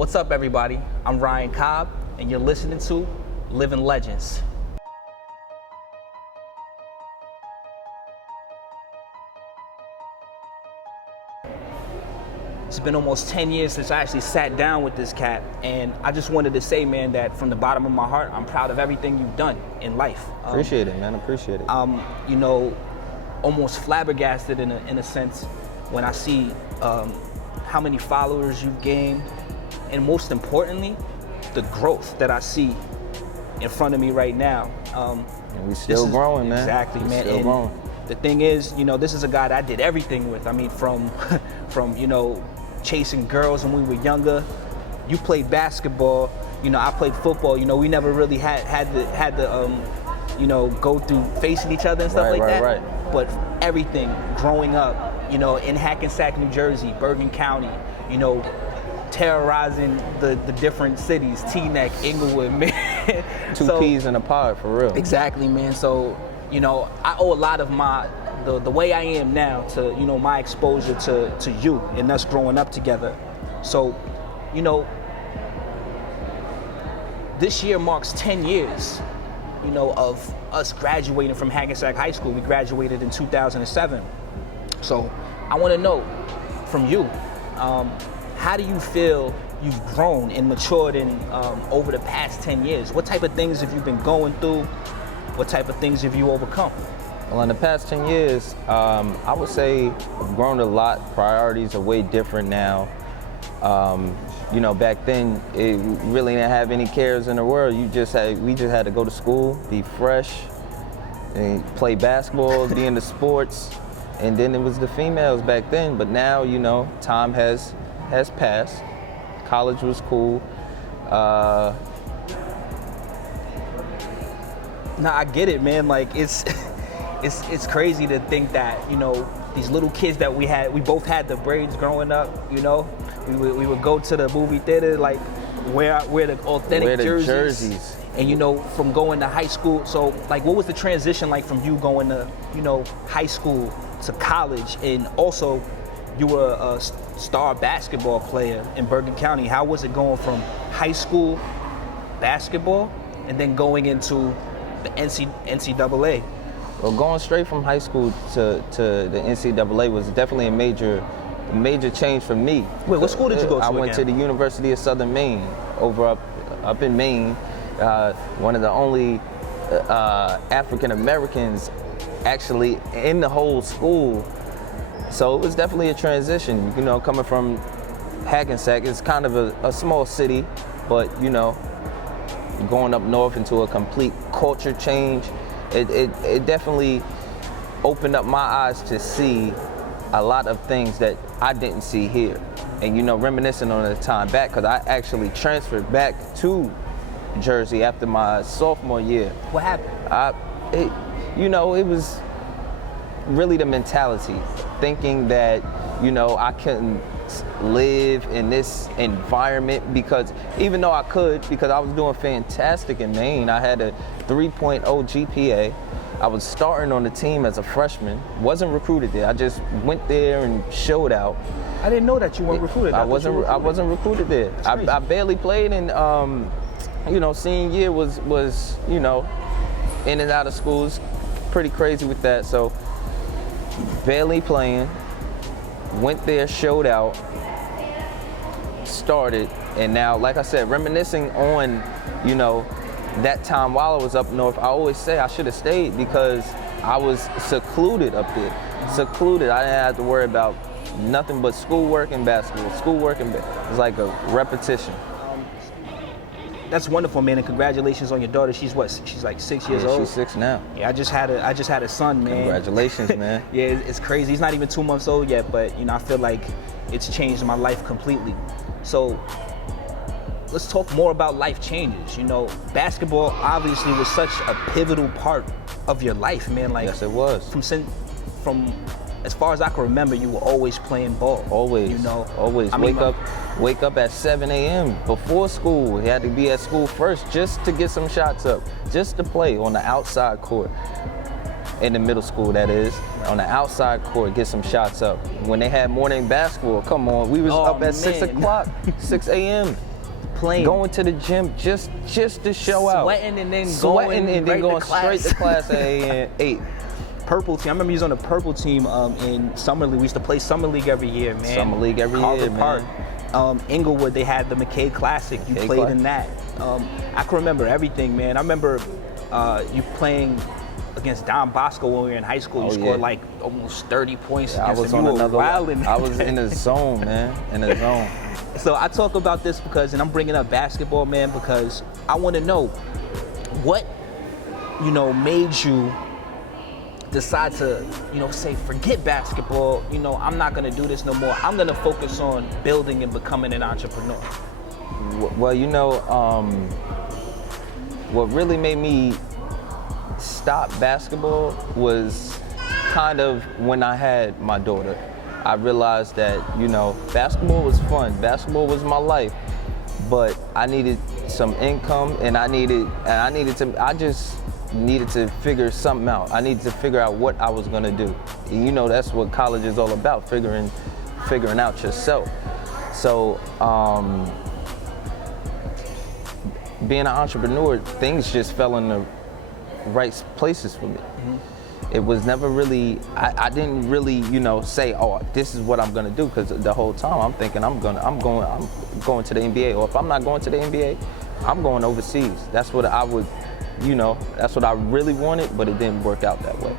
What's up, everybody? I'm Ryan Cobb, and you're listening to Living Legends. It's been almost 10 years since I actually sat down with this cat, and I just wanted to say, man, that from the bottom of my heart, I'm proud of everything you've done in life. Appreciate it, man. Appreciate it. You know, almost flabbergasted in a sense when I see how many followers you've gained, and most importantly, the growth that I see in front of me right now. And we still growing, man. Exactly, man. Still growing. The thing is, you know, this is a guy that I did everything with. I mean, from you know, chasing girls when we were younger. You played basketball. You know, I played football. You know, we never really had the you know, go through facing each other and stuff like that. Right. But everything growing up, you know, in Hackensack, New Jersey, Bergen County, you know, terrorizing the different cities, Teaneck, Inglewood, man. Two peas in a pod, for real. Exactly, man. So, you know, I owe a lot of the way I am now to, you know, my exposure to you and us growing up together. So, you know, this year marks 10 years, you know, of us graduating from Hackensack High School. We graduated in 2007. So I want to know from you, how do you feel you've grown and matured over the past 10 years? What type of things have you been going through? What type of things have you overcome? Well, in the past 10 years, I would say I've grown a lot. Priorities are way different now. You know, back then, it really didn't have any cares in the world. We just had to go to school, be fresh, and play basketball, be into sports, and then it was the females back then. But now, you know, time has passed. College was cool. Nah, I get it, man. Like, it's crazy to think that, you know, these little kids that we both had the braids growing up, you know. We would go to the movie theater, like, wear the authentic jerseys. And, you know, from going to high school, so, like, what was the transition like from you going to, you know, high school to college? And also, you were a star basketball player in Bergen County. How was it going from high school basketball and then going into the NCAA? Well, going straight from high school to the NCAA was definitely a major change for me. Wait, what school did you go to? I went to the University of Southern Maine, up in Maine. One of the only African Americans actually in the whole school. So it was definitely a transition. You know, coming from Hackensack, it's kind of a small city, but, you know, going up north into a complete culture change, it definitely opened up my eyes to see a lot of things that I didn't see here. And, you know, reminiscing on the time back, because I actually transferred back to Jersey after my sophomore year. What happened? You know, it was really the mentality, thinking that, you know, I couldn't live in this environment, because even though I could, because I was doing fantastic in Maine. I had a 3.0 GPA. I was starting on the team as a freshman. Wasn't recruited there. I just went there and showed out. I didn't know that you weren't recruited. I wasn't recruited there. I barely played, and you know, senior year was you know, in and out of schools, pretty crazy with that. So barely playing. Went there, showed out, started, and now, like I said, reminiscing on, you know, that time while I was up north, I always say I should have stayed, because I was secluded up there. Secluded. I didn't have to worry about nothing but schoolwork and basketball. It was like a repetition. That's wonderful, man, and congratulations on your daughter. She's what? She's like 6 years old. She's 6 now. Yeah, I just had a son, man. Congratulations, man. Yeah, it's crazy. He's not even 2 months old yet, but, you know, I feel like it's changed my life completely. So let's talk more about life changes. You know, basketball obviously was such a pivotal part of your life, man. Like, yes, it was. From as far as I can remember, you were always playing ball. Always. You know, always. Wake up at 7 a.m. before school. You had to be at school first just to get some shots up, just to play on the outside court. In the middle school, that is, on the outside court, get some shots up. When they had morning basketball, come on, we was up at 6 o'clock, 6 a.m. playing, going to the gym just to show out, sweating and then going straight to class at 8. Purple team. I remember he was on the purple team in summer league. We used to play summer league every year, man. Summer league every Carver year, Park. man. Inglewood, they had the McKay Classic. You played in that. I can remember everything, man. I remember you playing against Don Bosco when we were in high school. You scored like almost 30 points against him. I was in the zone, man. In the zone. So I talk about this because, and I'm bringing up basketball, man, because I want to know what, made you decide to, say, forget basketball, I'm not going to do this no more. I'm going to focus on building and becoming an entrepreneur. Well, what really made me stop basketball was kind of when I had my daughter. I realized that, basketball was fun. Basketball was my life, but I needed some income, and I just needed to figure something out. I needed to figure out what I was gonna do. And that's what college is all about, figuring out yourself. So, being an entrepreneur, things just fell in the right places for me. Mm-hmm. It was never really, I didn't really, say, oh, this is what I'm gonna do, because the whole time I'm thinking I'm going to the NBA, or if I'm not going to the NBA, I'm going overseas. That's what I would, that's what I really wanted, but it didn't work out that way.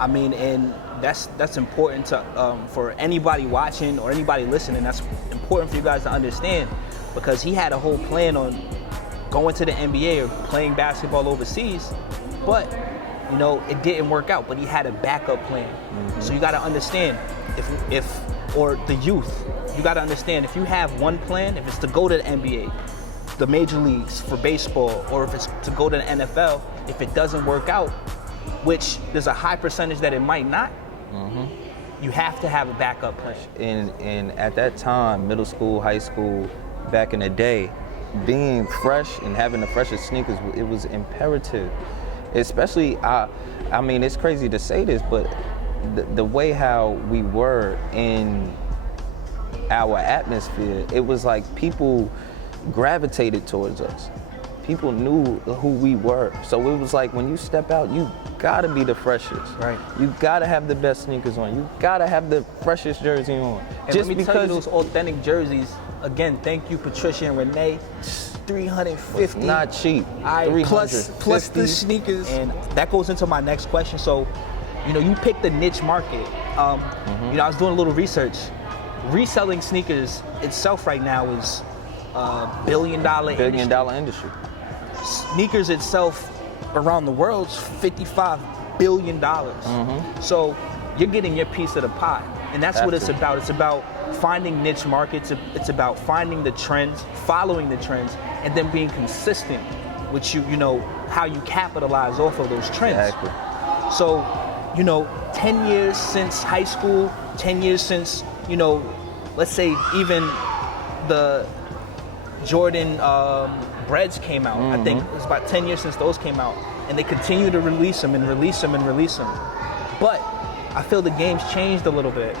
I mean, and that's important to for anybody watching or anybody listening. That's important for you guys to understand, because he had a whole plan on going to the NBA or playing basketball overseas, but it didn't work out. But he had a backup plan. Mm-hmm. So you got to understand, or the youth, you got to understand, if you have one plan, if it's to go to the NBA, the major leagues for baseball, or if it's to go to the NFL, if it doesn't work out, which there's a high percentage that it might not, mm-hmm. you have to have a backup plan. And at that time, middle school, high school, back in the day, being fresh and having the freshest sneakers, it was imperative. Especially, I mean, it's crazy to say this, but the way how we were in our atmosphere, it was like people gravitated towards us. People knew who we were. So it was like, when you step out, you gotta be the freshest. Right. You gotta have the best sneakers on. You gotta have the freshest jersey on. And just let me tell you, those authentic jerseys, again, thank you, Patricia and Renee, $350. It's not cheap. Plus the sneakers. And that goes into my next question. So, you picked the niche market. Mm-hmm. I was doing a little research. Reselling sneakers itself right now is $1 billion industry. Sneakers itself around the world is $55 billion. Mm-hmm. So you're getting your piece of the pie. And that's what it's about. It's about finding niche markets. It's about finding the trends, following the trends, and then being consistent with how you capitalize off of those trends. Exactly. So, 10 years since high school, 10 years since, let's say even the Jordan breads came out. Mm-hmm. I think it was about 10 years since those came out, and they continue to release them and release them and release them. But I feel the game's changed a little bit.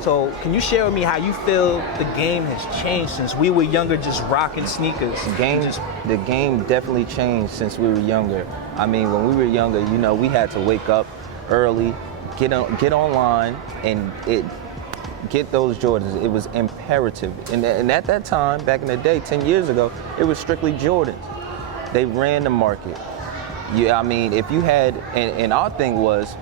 So can you share with me how you feel the game has changed since we were younger, just rocking sneakers? The game definitely changed since we were younger. I mean, when we were younger, we had to wake up early, get online, and get those Jordans. It was imperative. And at that time, back in the day, 10 years ago, it was strictly Jordans. They ran the market. I mean, if you had, and our thing was,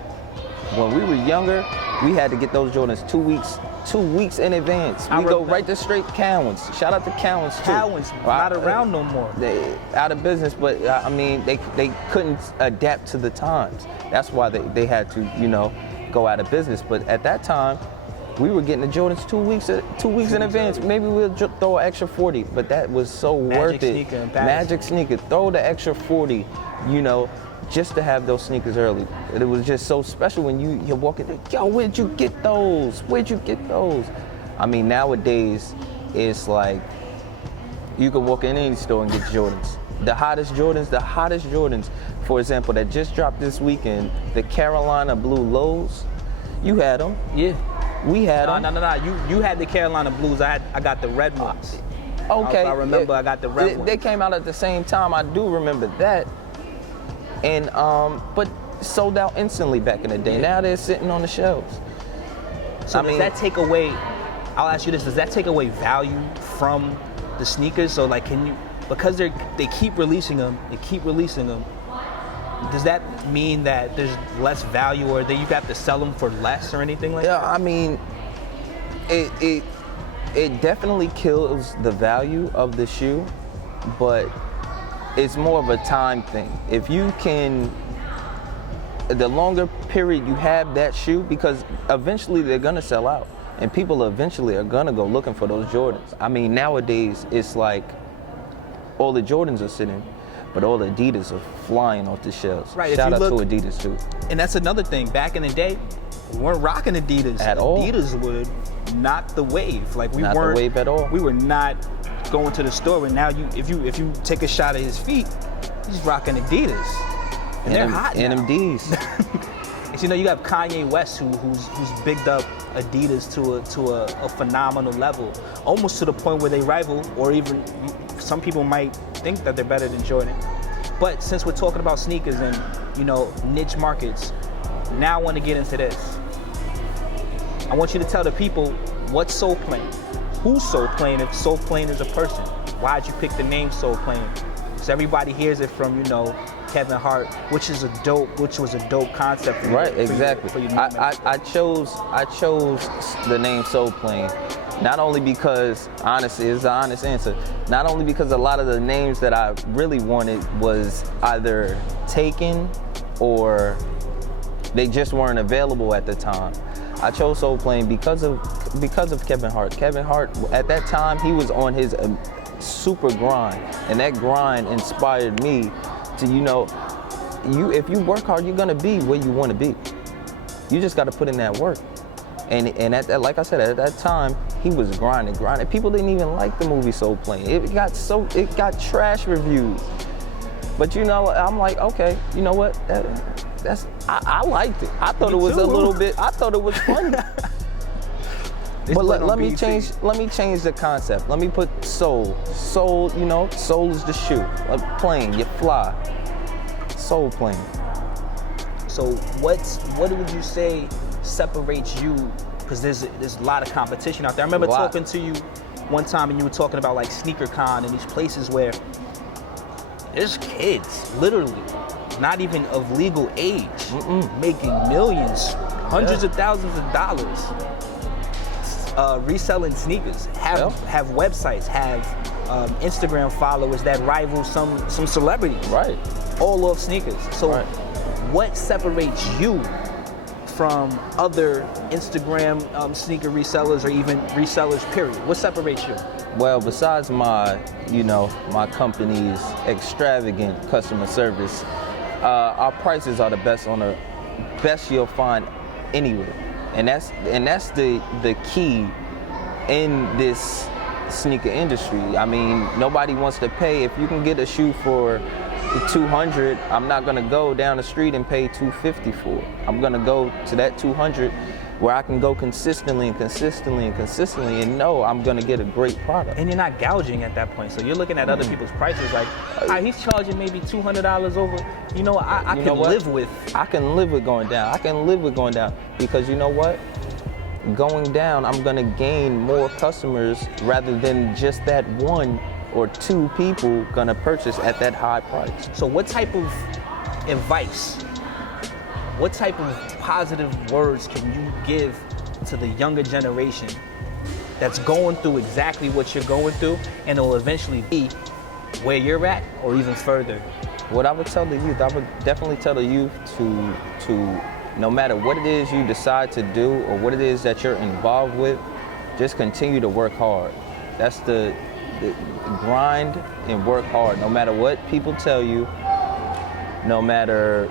when we were younger, we had to get those Jordans 2 weeks in advance. We go right to straight Cowens. Shout out to Cowens too. Cowens, not around no more. They out of business, but I mean, they couldn't adapt to the times. That's why they had to, go out of business. But at that time, we were getting the Jordans 2 weeks in advance. Maybe we'll throw an extra 40, but that was so worth it. Magic sneaker, throw the extra 40, just to have those sneakers early. It was just so special when you're walking there, yo, where'd you get those? Where'd you get those? I mean, nowadays, it's like, you can walk in any store and get Jordans. The hottest Jordans, for example, that just dropped this weekend, the Carolina Blue Lows, you had them. Yeah. We had them. No. You had the Carolina Blues. I got the red ones. Okay. I remember I got the red one. They came out at the same time. I do remember that. And but sold out instantly back in the day. Now they're sitting on the shelves. So does that take away, I'll ask you this, does that take away value from the sneakers? So like, can you, because they keep releasing them, does that mean that there's less value, or that you have to sell them for less or anything like that? Yeah, I mean, it definitely kills the value of the shoe, but it's more of a time thing. If you can, the longer period you have that shoe, because eventually they're gonna sell out, and people eventually are gonna go looking for those Jordans. I mean, nowadays it's like all the Jordans are sitting, but all the Adidas are flying off the shelves. Right. Shout out to Adidas too. And that's another thing. Back in the day, we weren't rocking Adidas at all. Adidas would not the wave. Like we not weren't the wave at all. We were not going to the store. And now if you take a shot at his feet, he's rocking Adidas. And they're hot now. NMDs. And you know, you have Kanye West who's bigged up Adidas to a phenomenal level, almost to the point where they rival, or even some people might think that they're better than Jordan. But since we're talking about sneakers and, you know, niche markets, now I want to get into this. I want you to tell the people what's Soul Plane. Who's Soul Plane if Soul Plane is a person? Why'd you pick the name Soul Plane? So everybody hears it from, you know, Kevin Hart, which was a dope concept for you. Right, exactly. I chose the name Soul Plane, not only because, honestly, it's an honest answer, not only because a lot of the names that I really wanted was either taken or they just weren't available at the time. I chose Soul Plane because of Kevin Hart. Kevin Hart, at that time, he was on his super grind, and that grind inspired me to, you know, if you work hard, you're gonna be where you want to be. You just got to put in that work. And at that, like I said, at that time, he was grinding. People didn't even like the movie Soul Plane. It got trash reviews. But you know, I'm like, okay, you know what? I liked it. I thought it was a little bit. I thought it was funny. But let me change the concept. Let me put soul. Soul, you know, soul is the shoe. Like plane, you fly. Soul Plane. So what would you say separates you? Because there's a lot of competition out there. I remember talking to you one time, and you were talking about like SneakerCon and these places where there's kids, literally, not even of legal age, making millions, hundreds of thousands of dollars. Reselling sneakers, have websites, have Instagram followers that rival some celebrities. Right. All off sneakers. So what separates you from other Instagram sneaker resellers, or even resellers, period? What separates you? Well, besides my company's extravagant customer service, our prices are the best you'll find anywhere. And that's the key in this sneaker industry. I mean, nobody wants to pay. If you can get a shoe for $200, I'm not gonna go down the street and pay $250 for it. I'm gonna go to that $200 where I can go consistently and know I'm gonna get a great product. And you're not gouging at that point. So you're looking at other people's prices like, he's charging maybe $200 over. You know, I can live with. I can live with going down. Because you know what? Going down, I'm gonna gain more customers rather than just that one or two people gonna purchase at that high price. So what type of advice, what type of positive words can you give to the younger generation that's going through exactly what you're going through, and it'll eventually be where you're at or even further? What I would tell the youth, I would definitely tell the youth to no matter what it is you decide to do or what it is that you're involved with, just continue to work hard. That's the grind and work hard. No matter what people tell you, no matter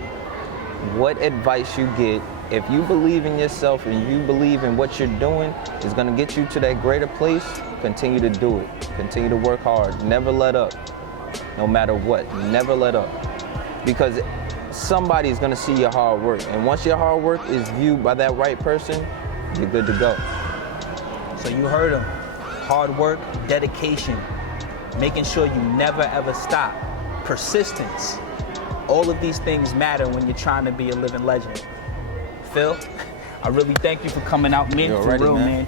what advice you get, if you believe in yourself and you believe in what you're doing is going to get you to that greater place, continue to do it. Continue to work hard. Never let up. No matter what, never let up. Because somebody's going to see your hard work. And once your hard work is viewed by that right person, you're good to go. So you heard him. Hard work, dedication, making sure you never ever stop, persistence. All of these things matter when you're trying to be a living legend. Phil, I really thank you for coming out, man, for real, man.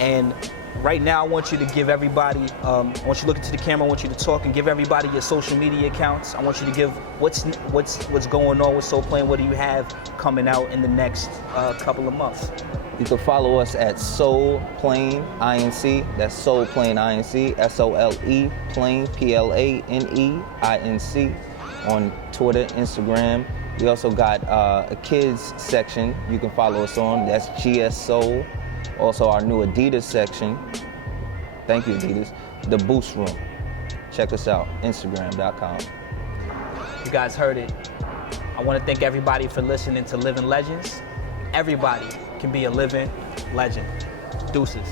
And right now, I want you to give everybody, I want you to look into the camera, I want you to talk and give everybody your social media accounts. I want you to give what's going on with Soul Plane, what do you have coming out in the next couple of months? You can follow us at Soul Plane INC, that's Soul Plane INC, SOLE Plane, PLANE INC, on Twitter, Instagram. We also got a kids section you can follow us on, that's GS Soul. Also our new Adidas section, thank you Adidas, the Boost Room. Check us out, Instagram.com. You guys heard it. I want to thank everybody for listening to Living Legends. Everybody can be a living legend. Deuces.